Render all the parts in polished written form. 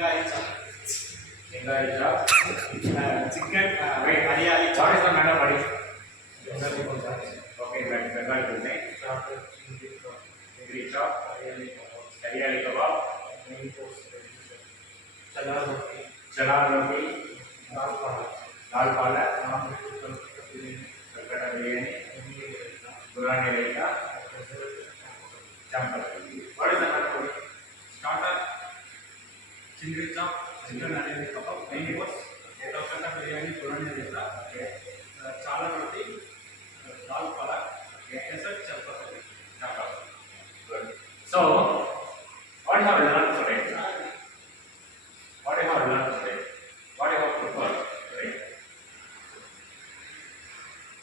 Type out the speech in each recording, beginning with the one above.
Chingai chop. Chingai chop. Chicken. Wait, Hariyali chop. What is the matter, buddy? Okay, Bengal cuisine. Chingri chop. Hariyali kebab. Chana roti. Dal palak. Kolkata biryani. Burani raita. Champal. What is the matter, buddy? Starter, chingri chop, chicken hariyali kebab, main course, kolkata biryani, burani raita, chala roti, dal palak, dessert chapati. Good. So, what have you learned today? What have you learned today? What have you prepared today?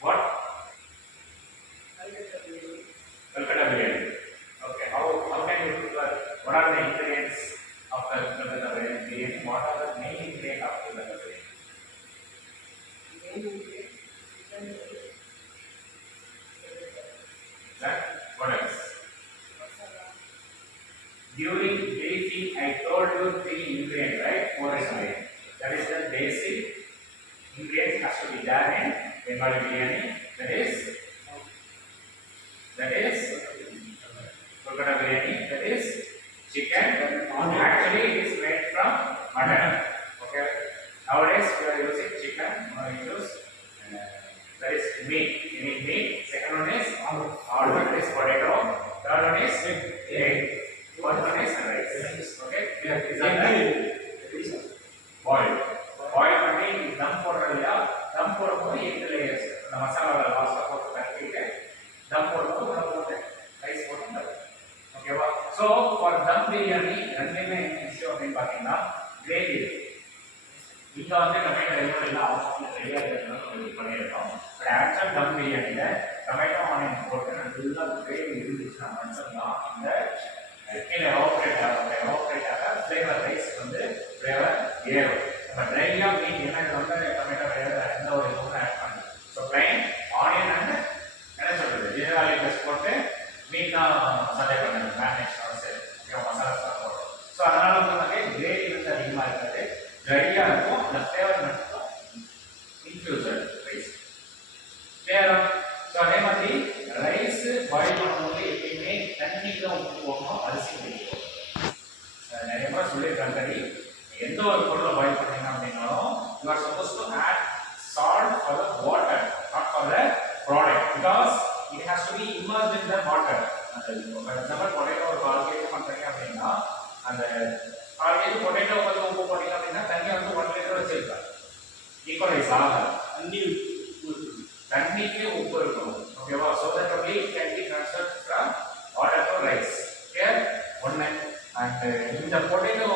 What? Kolkata biryani. Okay. How can you prepare? What are the ingredients of the Kolkata biryani? What are the main ingredients of Kolkata biryani? That what else? During briefing, I told you 3 ingredients, right? 4 ingredients. That is the basic ingredients has to be there in Bengali biryani. That is Kolkata biryani. That is chicken. Actually, it is made from mutton. Okay. Nowadays, we are using chicken. We use that is meat. You need meat. Second one is almond. That is potato. Third one is egg. Fourth one is rice. Okay. These are the boiled. Boiled பண்ணி தம் போடுறது இல்லையா? தம் போடும்போது 8 layers. அந்த மசாலாவை லாஸ்ட்டாக போட்டு கட்டிட்டு தம் போடும்போது உள்ள போட்டு ரைஸ் போட்டு ஓகேவா? ஸோ ஃபார் தம் பிரியாணி ரெண்டுமே விஷயம் அப்படின்னு பார்த்தீங்கன்னா கிரேவி. இங்கே வந்து டொமேட்டோ எல்லாம் ஆப்ஷனில் ரெடியாக இருக்கிறது பண்ணியிருக்கோம். பட் ஆக்சுவல் தம் பிரியாணியில் டொமேட்டோ ஆனியன் போட்டு நல்லா கிரேவி இருந்துச்சுன்னா மட்டும்தான் இந்த கீழே எவாப்ரேட்டாக ஃப்ளேவர் ரைஸ் வந்து ஃப்ளேவர் ஏறும். இப்போ ட்ரையாக மீன் என்ன வந்து டொமேட்டோ ஃப்ளேவர் எந்த ஒரு இதுவும் ஆட் பண்ணு. ஸோ பிளைன் ஆனியன் அண்ட் என்ன சொல்கிறது ஜீரகாலி ப்ளஸ் போட்டு மீன் தான் சட்டை பண்ணுறது மேரினேஷனோட சரி மசாலாஸ் தான் போடுறோம். ஸோ அதனால வந்து கிரேவி வந்து அதிகமாக இருக்காது, ட்ரையாக இருக்கும். அந்த ஃப்ளேவர் மட்டும் இன்ஃபியூசர் ரைஸ் வேறு. ஸோ அதே மாதிரி ரைஸ் பாயில் பண்ணும்போது எப்பயுமே தண்ணிக்கு தான் உப்பு போகணும், அரிசி பிடிக்கும். நிறைய பேர் சொல்லியிருக்காங்க தண்ணி எந்த ஒரு பொருளை பாயில் பண்ணீங்க அப்படின்னாலும் you are suppose to add salt for the water, not for the product, because it has to be immersed in the water. For example, potato ஒரு 1 kg பண்றீங்க அப்படின்னா அந்த 1 kg potato வந்து உப்பு போட்டீங்க அப்படின்னா தண்ணி வந்து 1 liter வச்சிருக்காங்க. ஈக்குவலைஸ் ஆகாது. தண்ணிக்கு உப்பு இருக்கணும். ஓகேவா? so that only it can be transferred from water to rice. Here ஒண்ணு. and இந்த potato